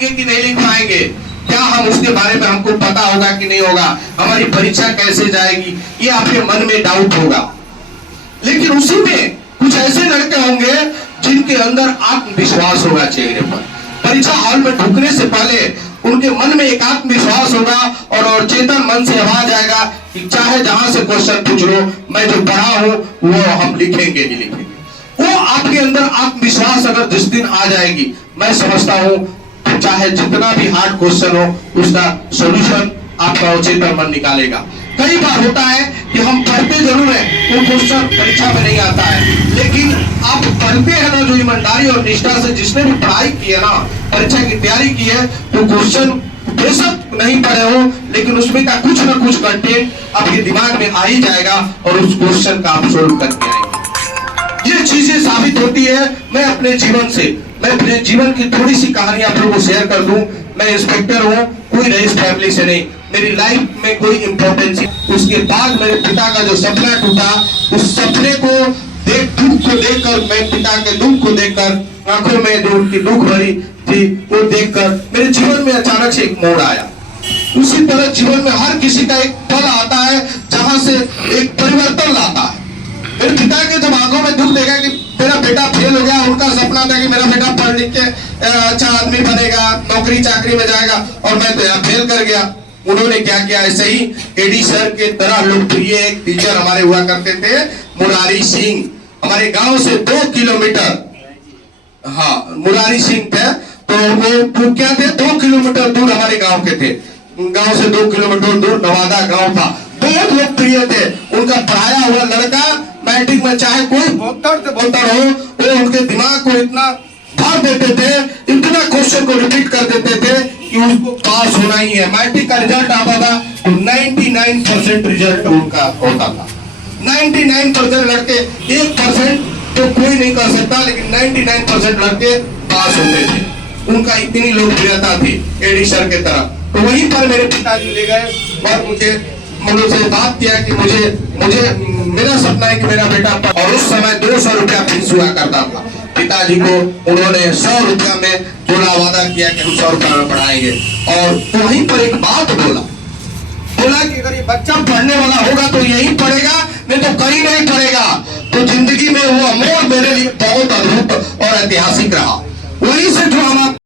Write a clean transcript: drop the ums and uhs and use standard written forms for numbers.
कि नहीं लिख पाएंगे, क्या हम उसके बारे में हमको पता होगा कि नहीं होगा, हमारी परीक्षा कैसे जाएगी, ये आपके मन में डाउट होगा। लेकिन उसी में कुछ ऐसे लड़के होंगे जिनके अंदर आत्मविश्वास होगा। चेहरे पर परीक्षा हॉल में ढुकने से पहले उनके मन में एक आत्मविश्वास होगा और चेतन मन से आवाज आएगा कि चाहे जहां से क्वेश्चन पूछ लो, मैं जो पढ़ा हूं वो हम लिखेंगे ही लिखेंगे। वो आपके अंदर आत्मविश्वास अगर जिस दिन आ जाएगी, मैं समझता हूं चाहे जितना भी हार्ड क्वेश्चन हो उसका सॉल्यूशन आपका चेतन मन निकालेगा। कई बार होता है कि हम पढ़ते जरूर है, वो क्वेश्चन परीक्षा में नहीं आता है, लेकिन आप पढ़ते हैं ना, जो ईमानदारी और निष्ठा से जिसने भी पढ़ाई की है ना, परीक्षा की तैयारी की है, तो क्वेश्चन बेशक नहीं पढ़े हो लेकिन उसमें का कुछ ना कुछ कंटेंट आपके दिमाग में आ ही जाएगा और उस क्वेश्चन का आप सोल्व करके आएंगे। ये चीजें साबित होती है। मैं अपने जीवन की थोड़ी सी कहानी आप लोगों को शेयर कर दूं। मैं इंस्पेक्टर हूं, कोई रईस फैमिली से नहीं, मेरी लाइफ में कोई इंपॉर्टेंस नहीं। उसके बाद मेरे पिता का जो सपना टूटा, उस सपने को दुख को देखकर, मैं पिता के दुख को देखकर, आंखों में जो उनकी दुख भरी थी वो देखकर मेरे जीवन में अचानक से एक मोड़ आया। उसी तरह जीवन में हर किसी का एक पल आता है जहां से एक परिवर्तन लाता है। मेरे पिता के जब आंखों में दुख देखा कि मेरा बेटा फेल हो गया, उनका सपना था कि मेरा बेटा पढ़ लिख के अच्छा आदमी बनेगा, नौकरी चाकरी में जाएगा, और मैं तो यहाँ फेल कर गया। उन्होंने क्या किया, ऐसे ही एडी सर के तरह लोकप्रिय एक टीचर हमारे हुआ करते थे, मुरारी सिंह, हमारे गांव से 2 किलोमीटर, हाँ मुरारी सिंह थे, तो वो क्या थे, 2 किलोमीटर दूर हमारे गांव के थे। गांव से 2 किलोमीटर दूर नवादा गांव था। बहुत लोकप्रिय थे। उनका पढ़ाया हुआ लड़का मैट्रिक में चाहे कोई बोतड़ हो, वो उनके दिमाग को इतना भर देते थे, इतना क्वेश्चन को रिपीट कर देते थे कि उसको पास होना ही है। मैट्रिक का रिजल्ट आता था तो 99% रिजल्ट उनका होता था। 99% लड़के, 1% तो कोई नहीं कर सकता, लेकिन 99% लड़के पास होते थे। उनका इतनी लोकप्रियता थी एडी सर के तरह। तो वहीं पर मेरे पिताजी ले गए और मुझे बात किया कि मुझे मेरा सपना है कि मेरा बेटा, और उस समय 200 रुपया फीस हुआ करता था। पिताजी को उन्होंने 100 रुपया में बोला, वादा किया कि हम 100 रुपया में पढ़ाएंगे। और वहीं पर एक बात बोला कि अगर ये बच्चा पढ़ने वाला होगा तो यही पढ़ेगा, नहीं तो कहीं नहीं पढ़ेगा। तो जिंदगी में वो मोड़ मेरे लिए बहुत अद्भुत और ऐतिहासिक रहा। वहीं से जो हम